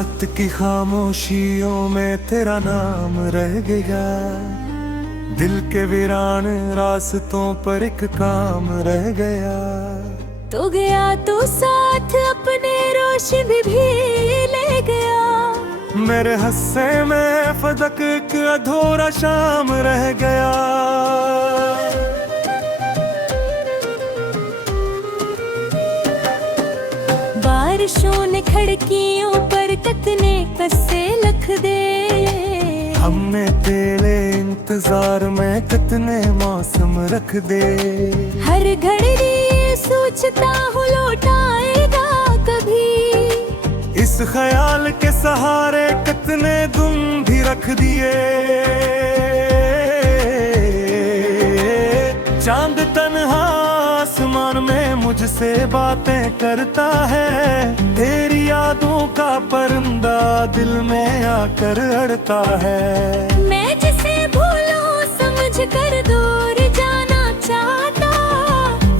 रात की खामोशियों में तेरा नाम रह गया, दिल के वीरान रास्तों पर एक काम रह गया। तो गया तो साथ अपने रोशनी भी ले गया, मेरे हस्से में फदक एक अधूरा शाम रह गया। बारिशों ने खिड़कियों पर कितने कस्से लिख दे, हमने तेरे इंतजार में कितने मौसम रख दे। हर घड़ी सोचता हूँ लौट आएगा कभी, इस ख्याल के सहारे कितने गुम भी रख दिए। चांद तन्हा आसमान में मुझसे बातें करता है, तेरी यादों का परिंदा दिल में आकर अड़ता है। मैं जिसे भूलूं समझ कर दूर जाना चाहता,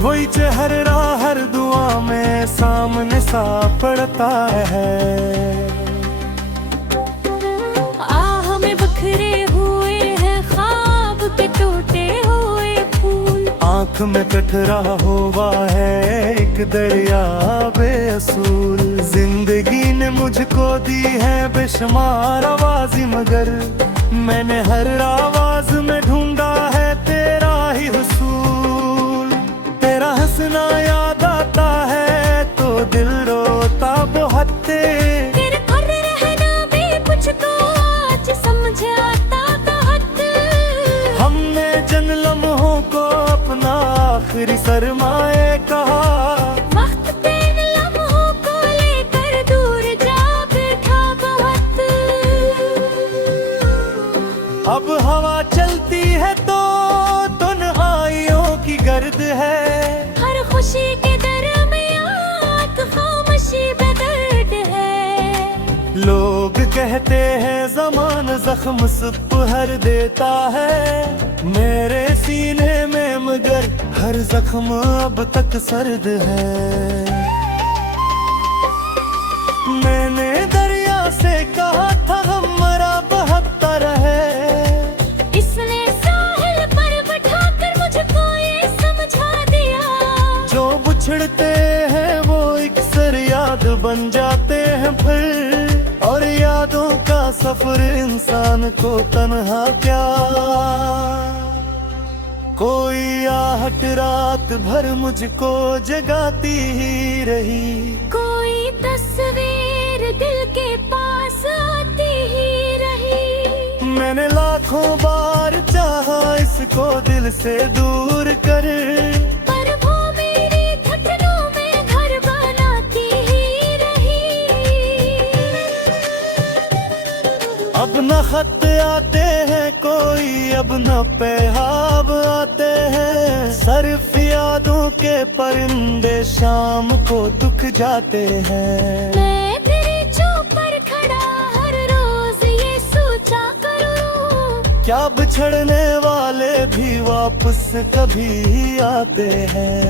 वही चेहरा हर दुआ में सामने सा पड़ता है। आह में बिखरे हुए हैं ख्वाब के टूटे हुए फूल, आँख में कटरा हुआ है एक दरिया बेअसूल। जिंदगी ने मुझको दी है बेशुमार आवाज़ी, मगर मैंने हर आवाज में ढूंढा है तेरा ही हुसूल। तेरा हंसना याद आता है तो दिल रोता बहुत, तेरे पर रहना भी मुझको आज समझ आता बहुत। हमने जिन लम्हों को अपना आखिरी सरमाए कहा, वक्त पे इन लम्हों को लेकर दूर जा बैठा बहुत। अब हवा चलती है तो तन्हाइयों की गर्द है, हर खुशी के दरमियान खामोशी बेदर्द है। लोग कहते हैं ज़माना जख्म सब हर देता है, मेरे सीने में मगर हर जख्म अब तक सर्द है। मैंने दरिया से कहा था हमारा बहता रहे, इसने साहिल पर बैठाकर मुझको ये समझा दिया, जो बिछड़ते हैं वो अक्सर याद बन जाते हैं फिर, और यादों का सफर इंसान को तन्हा क्या। कोई आहट रात भर मुझको जगाती ही रही, कोई तस्वीर दिल के पास आती ही रही। मैंने लाखों बार चाहा इसको दिल से दूर कर, पर वो मेरी धड़कनों में घर बनाती ही रही। अब न खत आते हैं कोई, अब न पैगाम आते हैं, सिर्फ यादों के परिंदे शाम को दुख जाते हैं। मैं तेरे चौपर खड़ा हर रोज ये सोचा करूं, क्या बिछड़ने वाले भी वापस कभी आते हैं।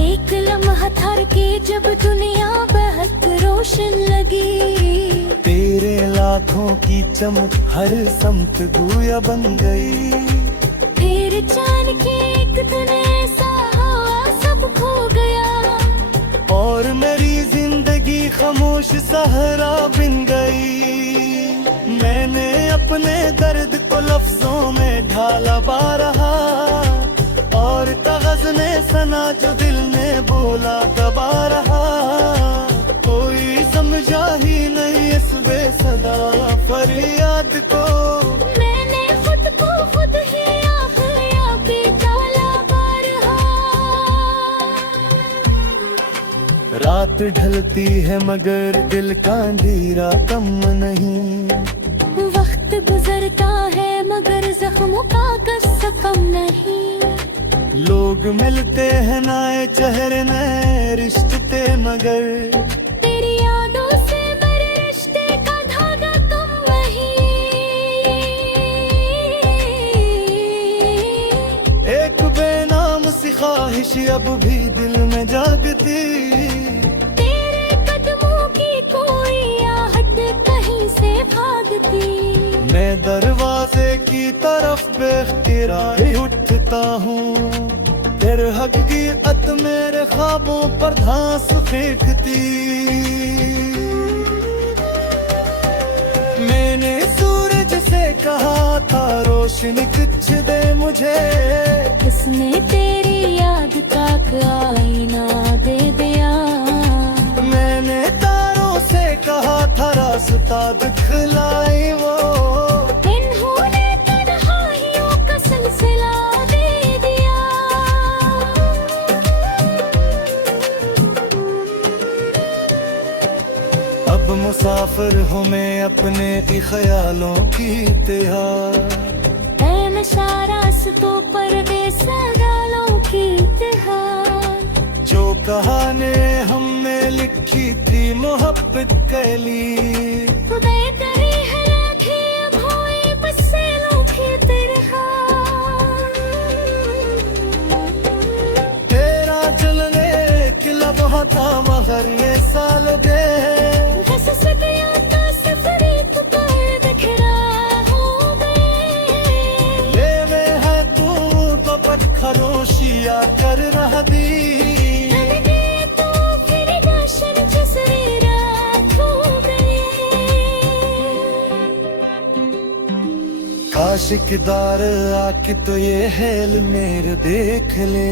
एक लम्हा ठहर के जब दुनिया बहुत रोशन लगी, तेरे लाखों की चमक हर समत गुया बन गई। फिर चांद के एक दिन ऐसा हुआ सब खो गया, और मेरी जिंदगी खामोश सहरा बन गई। मैंने अपने दर्द को लफ्जों में ढाला बारहा, और कागज ने सना जो दिल ने बोला दबा रहा। कोई समझा ही नहीं इस बेसदा फरियाद को, मैंने खुद को खुद ही आखिया पे डाला बारहा। रात ढलती है मगर दिल का अंधेरा कम नहीं, वक्त गुजरता है मगर जख्मों का कस्सा कम नहीं। लोग मिलते हैं नए चेहरे नए रिश्ते, मगर तेरी यादों से मेरे रिश्ते का धागा तुम वही। एक बेनाम सी ख्वाहिश अब भी दिल में जागती, तेरे तरफ बेख्तियार उठता हूँ। तेरे हकीकत मेरे ख्वाबों पर घास फेंकती। मैंने सूरज से कहा था रोशनी कुछ दे मुझे, किसने तेरी याद का आईना दे दिया। मैंने तारों से कहा था रास्ता दिखलाई वो, इन्होंने तन्हाइयों का सिलसिला दे दिया। अब मुसाफिर हूँ मैं अपने ही ख्यालों की तिहार। ऐ नशा रास्तों पर बेसगालों की तिहार। जो कहानी हमने लिखी थी मोहब्बत कैली, खुदा करे है राखी अब होए बसेलों की तरह। तेरा जलने की लम्हा था मगर ये साल दे, घस से गया था सफरी तो पर बिखरा हो गए। लेवे है तू तो पत्थरोशिया कर रह दी। हमने तो फिर रोशन जैसे रात हो गए। आशिकदार आके तो ये हेल मेरे देख ले,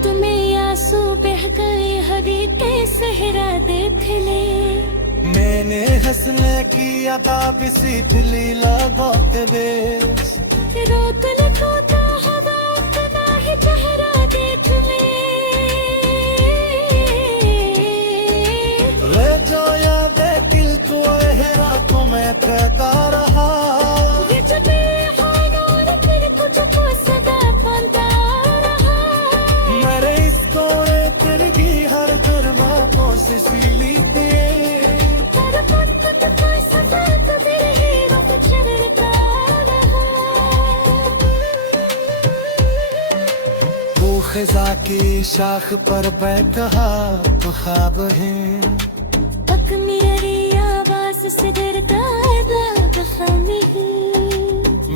तुम्हें आंसू बह गए हरी के सहरा देख ले। मैंने हंसने की अदा भी सीख ली लगात बेस। रोत लगोता हवा उठता है चेहरा देख ले। ले जो याद दिल को हेरा तो मैं कहता रहा। ये जो बेहानों फिर तुझको सदा पाता रहा। मेरे इस कोरे दिल की हर जुर्मों से सीली थी। तेरा पत्ता का सफर कभी हीरों को छेड़ता रहा। वो खिजा की शाख पर बैठा तो ख्वाब है, तक मेरी आवाज से डरता है खामी।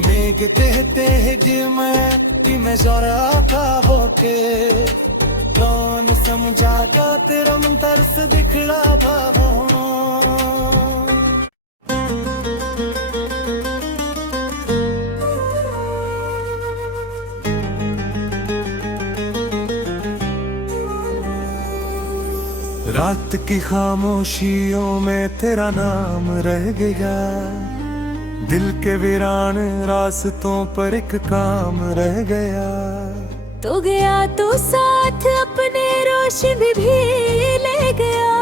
मेघ कहते हैं कि मैं जरा का होके, कौन समझाता तेरा मन तरस दिखला बाबा। रात की खामोशियों में तेरा नाम रह गया, दिल के वीरान रास्तों पर एक काम रह गया। तो गया तो साथ अपने रोशनी भी ले गया।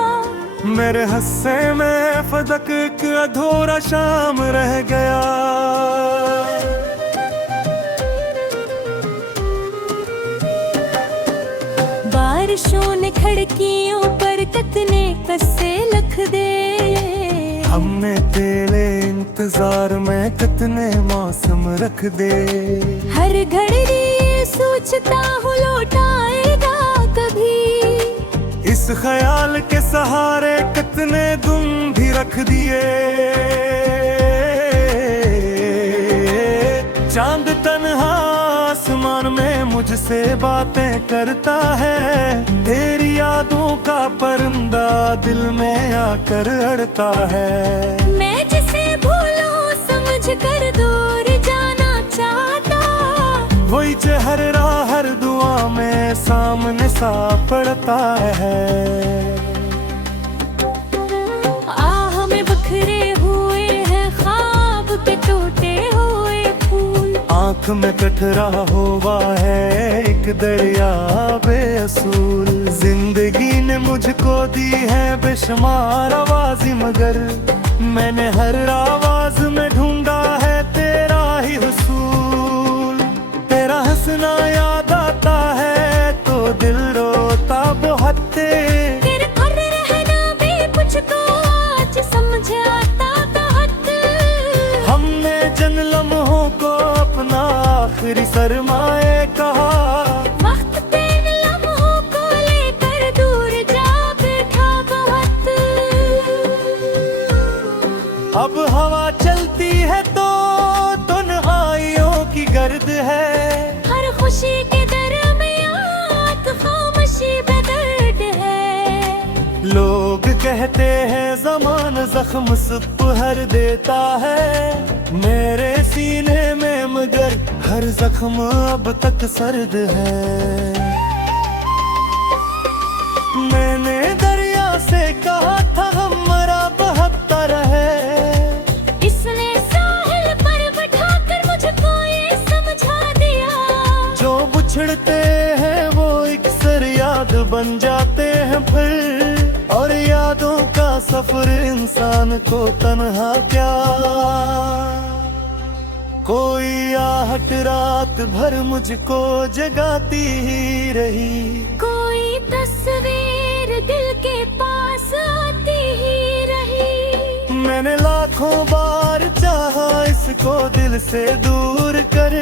मेरे हस्से में फदक एक अधूरा शाम रह गया। बारिशों ने खिड़कियों पर कितने कस्से लिख दे। हमने तेरे इंतजार में कितने मौसम रख दे। हर घड़ी सोचता हूँ लौट आएगा कभी। इस ख्याल के सहारे कितने गुम भी रख दिए। चांद तन्हा आसमान में मुझसे बातें करता है, तेरी यादों का परिंदा दिल में आकर अड़ता है। मैं जिसे भूलूं समझ कर दूर जाना चाहता, वही चेहरा हर दुआ में सामने सा पड़ता है। आह में बखरे हुए हैं ख्वाब के टूटे हुए फूल। आँख में कटरा हुआ है एक दरिया बेअसूल। जिंदगी ने मुझको दी है बेशुमार आवाज़ी, मगर मैंने हर आवाज में ढूंढा है तेरा ही हुसूल। तेरा हंसना याद आता है तो दिल रोता बहुत। तेरे खुद रहना भी मुझको आज समझ आता बहुत। हमने जिन लम्हों को अपना आखिरी सरमाए कहा, वक्त पे इन लम्हों को लेकर दूर जा बैठा बहुत। अब हवा चलती है तो दर्द है। हर खुशी के दरमियान खामोशी बेदर्द है। लोग कहते हैं ज़माना ज़ख्म सब हर देता है, मेरे सीने में मगर हर जख्म अब तक सर्द है। मैंने दरिया से कहा था हमारा बहता रहे, इसने साहिल पर बैठाकर मुझको ये समझा दिया। जो बिछड़ते हैं वो अक्सर याद बन जाते हैं फिर, और यादों का सफर इंसान को तन्हा क्या। कोई आहट रात भर मुझको जगाती ही रही, कोई तस्वीर दिल के पास आती ही रही। मैंने लाखों बार चाहा इसको दिल से दूर कर,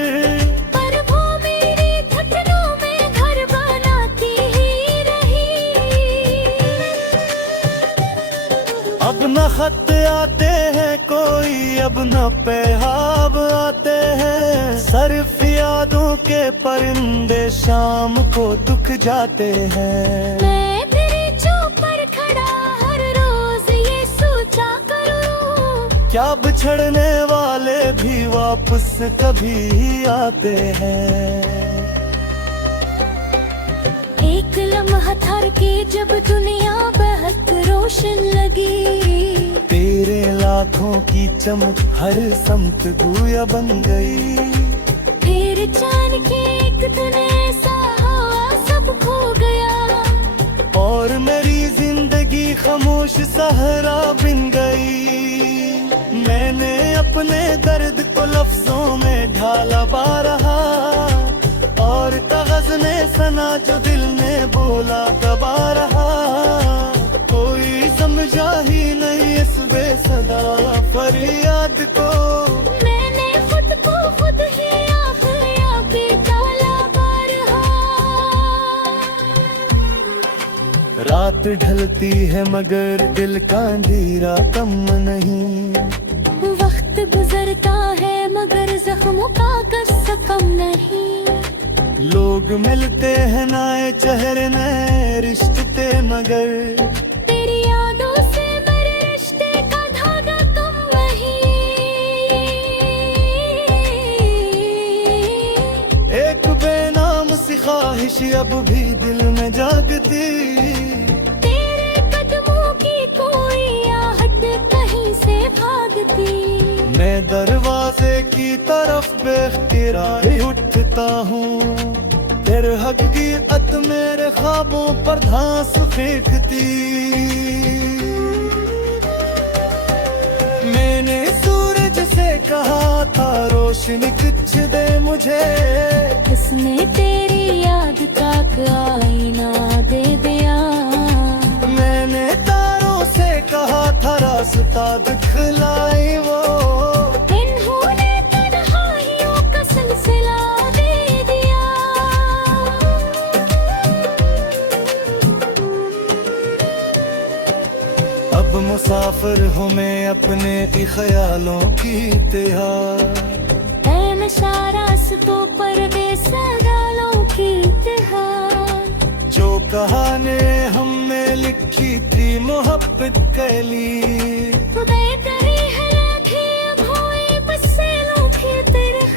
पर वो मेरी धड़कनों में घर बनाती ही रही। अब न खत आते हैं कोई, अब न पैगाम आते हैं, सिर्फ यादों के परिंदे शाम को दुख जाते हैं। मैं तेरे चौपर खड़ा हर रोज ये सोचा करूं, क्या बिछड़ने वाले भी वापस कभी ही आते हैं। एक लम्हा ठहर के जब दुनिया बहुत रोशन लगी, तेरे लाखों की चमक हर समत गुया बन गई। फिर चांद के एक दिन ऐसा हुआ सब खो गया, और मेरी जिंदगी खामोश सहरा बन गई। मैंने अपने दर्द को लफ्जों में ढाला बारहा, और कागज ने सना जो दिल ने बोला दबा रहा। कोई समझा ही नहीं इस बेसदा फरियाद को, मैंने खुद को खुद ही आखिया पे डाला बारहा। रात ढलती है मगर दिल का अंधेरा कम नहीं, वक्त गुजरता है मगर जख्मों का कस्सा कम नहीं। लोग मिलते हैं नए चेहरे नए रिश्ते मगर, तेरी यादों से मेरे रिश्ते का धागा कम नहीं। एक बेनाम सी ख्वाहिश अब भी दिल में जागती, तेरे कदमों की कोई आहट कहीं से भागती। मैं दरवाजे की तरफ बेख्तियार उठता हूँ, तेरे हकीकत मेरे ख्वाबों पर धांस फेंकती। मैंने सूरज से कहा था रोशनी कुछ दे मुझे, उसने तेरी याद का आईना दे दिया। मैंने तारों से कहा था रास्ता दिखलाई वो, इन्होंने तन्हाइयों का सिलसिला दे दिया। अब मुसाफिर हूँ मैं अपने ही ख्यालों की तिहार, ऐ नशा रास्तों पर बेसगालों की तिहार। जो कहानी हमने लिखी थी मोहब्बत कैली, बेहतरी है लाठी अब हुई बसेरों की तरह।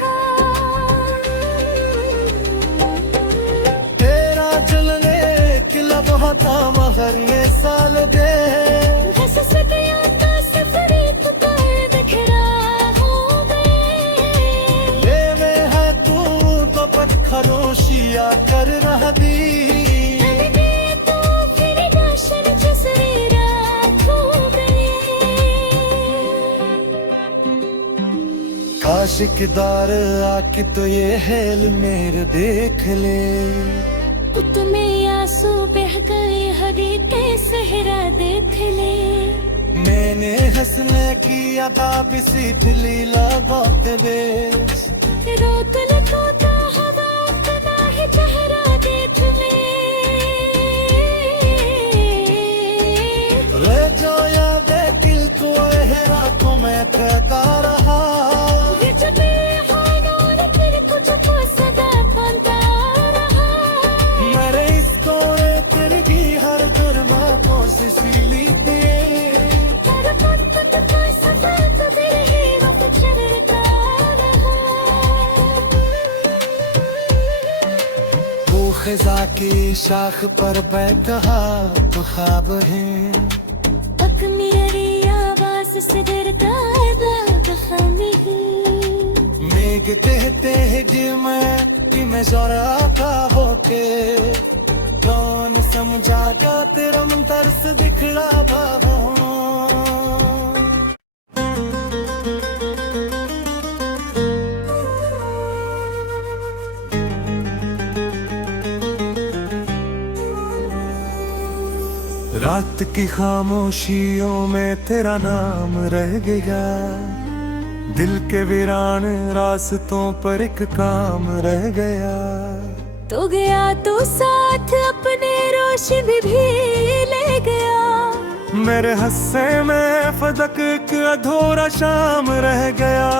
तेरा चलने की लम्हा था मगर ये साल दे, घस से गया था सफरी तो कर बिखरा हो गए। ले में है तू तो पत्थरोशिया कर रहा दी, तो फिर रोशन जसरी रात हो गई। काश किदार आके तो ये हेल मेरे देख ले, तुम्हें आंसू बह गए हरीके सहरा देख ले। मैंने हंसने की अदा भी सीख ली बहुत बेस, रोक लगोता हवा अपना ही चेहरा देख ले। ले जो याद दिल को हेरा तो मैं थका रहा, ये जब ये खाना और तेरे को खिजा की शाख पर बैठा तो ख्वाब है अपनी अरी आवाज से डरता है बाग खामी मेघ कहते हैं कि मैं जरा था होके कौन समझागा तेरा मन तरस दिखला बाबा रात की खामोशियों में तेरा नाम रह गया दिल के वीरान रास्तों पर एक काम रह गया तो गया तो साथ अपने रोशन भी ले गया मेरे हस्से में फदक एक अधूरा शाम रह गया